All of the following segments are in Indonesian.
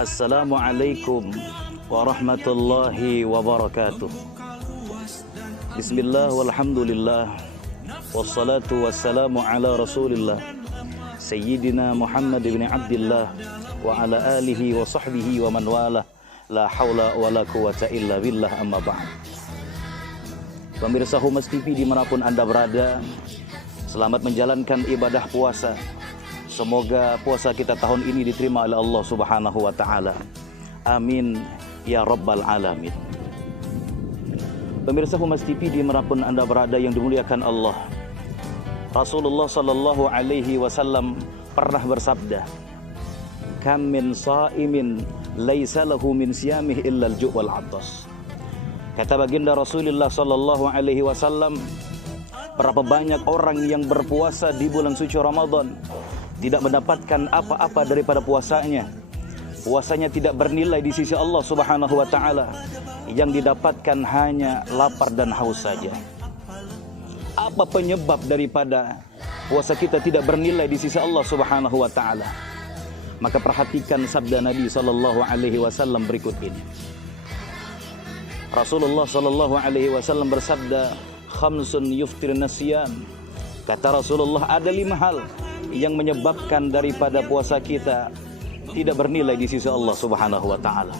Assalamualaikum warahmatullahi wabarakatuh. Bismillah walhamdulillah wassalatu wassalamu ala rasulillah Sayyidina Muhammad ibn Abdillah wa ala alihi wa sahbihi wa man wala. La hawla wa la quwata illa billah, amma ba'd. Pemirsa Humas TV dimanapun Anda berada, selamat menjalankan ibadah puasa. Semoga puasa kita tahun ini diterima oleh Allah Subhanahu wa Ta'ala. Amin ya Rabbal Alamin. Pemirsa Humas TV dimanapun Anda berada yang dimuliakan Allah, Rasulullah Sallallahu Alaihi Wasallam pernah bersabda, "Kam min sa'imin laisa lahu min siyamih illa al-ju' wal 'atas." Kata baginda Rasulullah Sallallahu Alaihi Wasallam, berapa banyak orang yang berpuasa di bulan suci Ramadan tidak mendapatkan apa-apa daripada puasanya. Puasanya tidak bernilai di sisi Allah Subhanahu wa Ta'ala. Yang didapatkan hanya lapar dan haus saja. Apa penyebab daripada puasa kita tidak bernilai di sisi Allah Subhanahu wa Ta'ala? Maka perhatikan sabda Nabi sallallahu alaihi wasallam berikut ini. Rasulullah sallallahu alaihi wasallam bersabda, "Khamsun yuftirna siyam." Kata Rasulullah, ada 5 hal yang menyebabkan daripada puasa kita tidak bernilai di sisi Allah Subhanahu wa Ta'ala.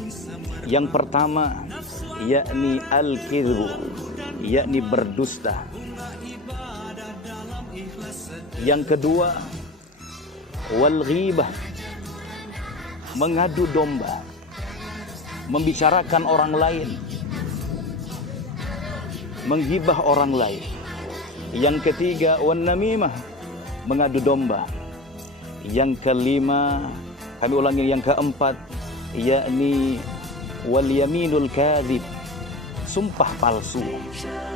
Yang pertama, yakni al-kidhbu, yakni berdusta. Yang kedua, wal ghibah, mengadu domba, membicarakan orang lain, menggibah orang lain. Yang ketiga, wan namimah, mengadu domba. Yang kelima, kami ulangi, yang keempat, yakni wal yaminul kadhib, sumpah palsu,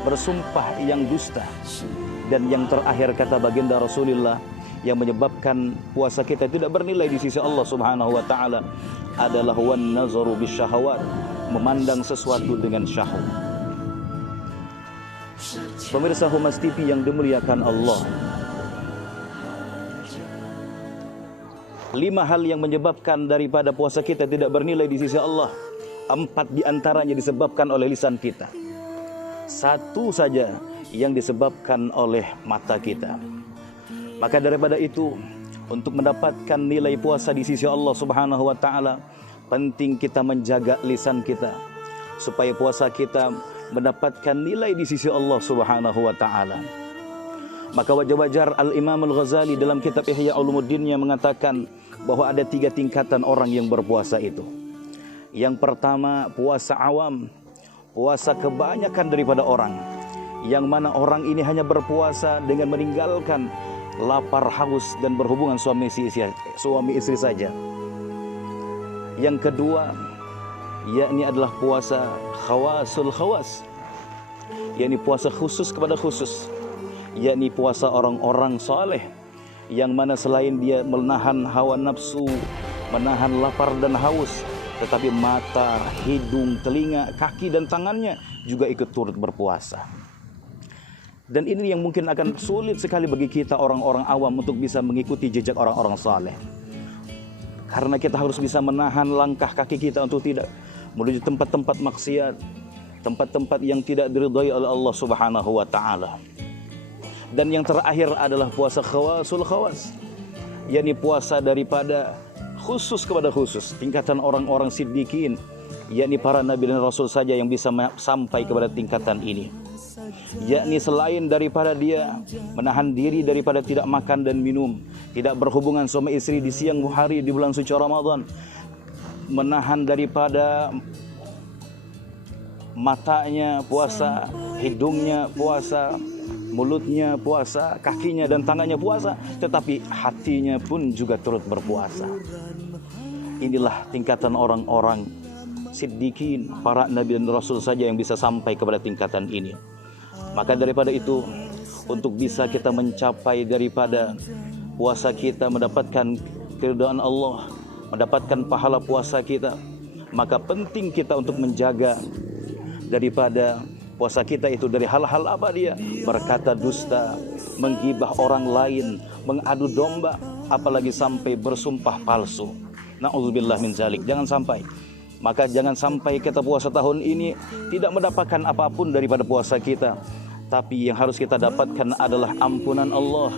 bersumpah yang dusta. Dan yang terakhir kata baginda Rasulullah yang menyebabkan puasa kita tidak bernilai di sisi Allah Subhanahu wa Ta'ala adalah wan nazaru bisyahawat, memandang sesuatu dengan syahwat. Pemirsa Humas TV yang dimuliakan Allah, 5 hal yang menyebabkan daripada puasa kita tidak bernilai di sisi Allah. 4 diantaranya disebabkan oleh lisan kita. 1 saja yang disebabkan oleh mata kita. Maka daripada itu, untuk mendapatkan nilai puasa di sisi Allah Subhanahu wa Ta'ala, penting kita menjaga lisan kita supaya puasa kita mendapatkan nilai di sisi Allah Subhanahu wa Ta'ala. Maka wajar-wajar Al-Imam Al-Ghazali dalam kitab Ihya Ulumuddin mengatakan bahwa ada 3 tingkatan orang yang berpuasa itu. Yang pertama, puasa awam, puasa kebanyakan daripada orang, yang mana orang ini hanya berpuasa dengan meninggalkan lapar, haus dan berhubungan suami istri saja. Yang kedua, yakni adalah puasa khawasul khawas, yakni puasa khusus kepada khusus, yakni puasa orang-orang saleh yang mana selain dia menahan hawa nafsu, menahan lapar dan haus, tetapi mata, hidung, telinga, kaki dan tangannya juga ikut turut berpuasa. Dan ini yang mungkin akan sulit sekali bagi kita orang-orang awam untuk bisa mengikuti jejak orang-orang saleh. Karena kita harus bisa menahan langkah kaki kita untuk tidak menuju tempat-tempat maksiat, tempat-tempat yang tidak diridhai oleh Allah Subhanahu wa Ta'ala. Dan yang terakhir adalah puasa khawasul khawas, yakni puasa daripada khusus kepada khusus, tingkatan orang-orang siddiqin, yakni para nabi dan rasul saja yang bisa sampai kepada tingkatan ini. Yakni selain daripada dia menahan diri daripada tidak makan dan minum, tidak berhubungan suami istri di siang hari di bulan suci Ramadan, menahan daripada matanya puasa, hidungnya puasa, mulutnya puasa, kakinya dan tangannya puasa, tetapi hatinya pun juga turut berpuasa. Inilah tingkatan orang-orang siddiqin, para nabi dan rasul saja yang bisa sampai kepada tingkatan ini. Maka daripada itu, untuk bisa kita mencapai daripada puasa kita, mendapatkan keridhaan Allah, mendapatkan pahala puasa kita, maka penting kita untuk menjaga daripada puasa kita itu dari hal-hal apa dia? Berkata dusta, menggibah orang lain, mengadu domba, apalagi sampai bersumpah palsu. Na'udzubillah min zalik. Jangan sampai. Maka jangan sampai kita puasa tahun ini tidak mendapatkan apapun daripada puasa kita. Tapi yang harus kita dapatkan adalah ampunan Allah,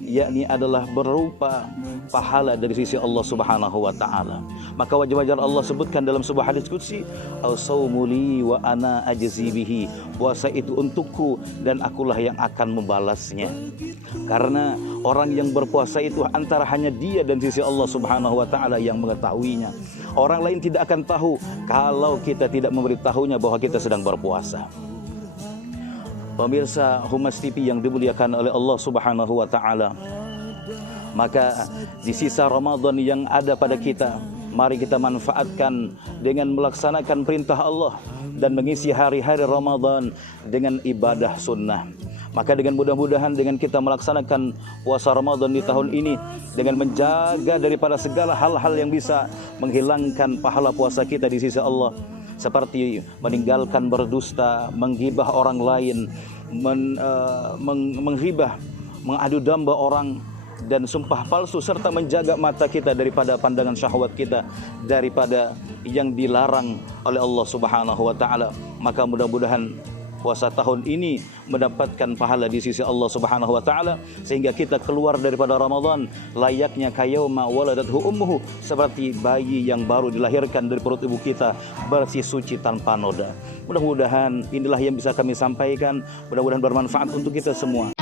yakni adalah berupa pahala dari sisi Allah Subhanahu wa taala. Maka wajar-wajar Allah sebutkan dalam sebuah hadis qudsi, "As-saumu li wa ana ajzi bihi." Puasa itu untukku dan akulah yang akan membalasnya. Karena orang yang berpuasa itu antara hanya dia dan sisi Allah Subhanahu wa taala yang mengetahuinya. Orang lain tidak akan tahu kalau kita tidak memberitahunya bahwa kita sedang berpuasa. Pemirsa Humas TV yang dimuliakan oleh Allah Subhanahu wa taala, maka di sisa Ramadan yang ada pada kita, mari kita manfaatkan dengan melaksanakan perintah Allah dan mengisi hari-hari Ramadan dengan ibadah sunnah. Maka dengan mudah-mudahan dengan kita melaksanakan puasa Ramadan di tahun ini, dengan menjaga daripada segala hal-hal yang bisa menghilangkan pahala puasa kita di sisi Allah, seperti meninggalkan berdusta, menggibah orang lain, menghibah, mengadu domba orang, dan sumpah palsu, serta menjaga mata kita daripada pandangan syahwat kita, daripada yang dilarang oleh Allah Subhanahu wa taala. Maka mudah-mudahan puasa tahun ini mendapatkan pahala di sisi Allah Subhanahu wa taala, sehingga kita keluar daripada Ramadan layaknya kayauma waladathu ummuhu, seperti bayi yang baru dilahirkan dari perut ibu kita, bersih suci tanpa noda. Mudah-mudahan inilah yang bisa kami sampaikan, mudah-mudahan bermanfaat untuk kita semua.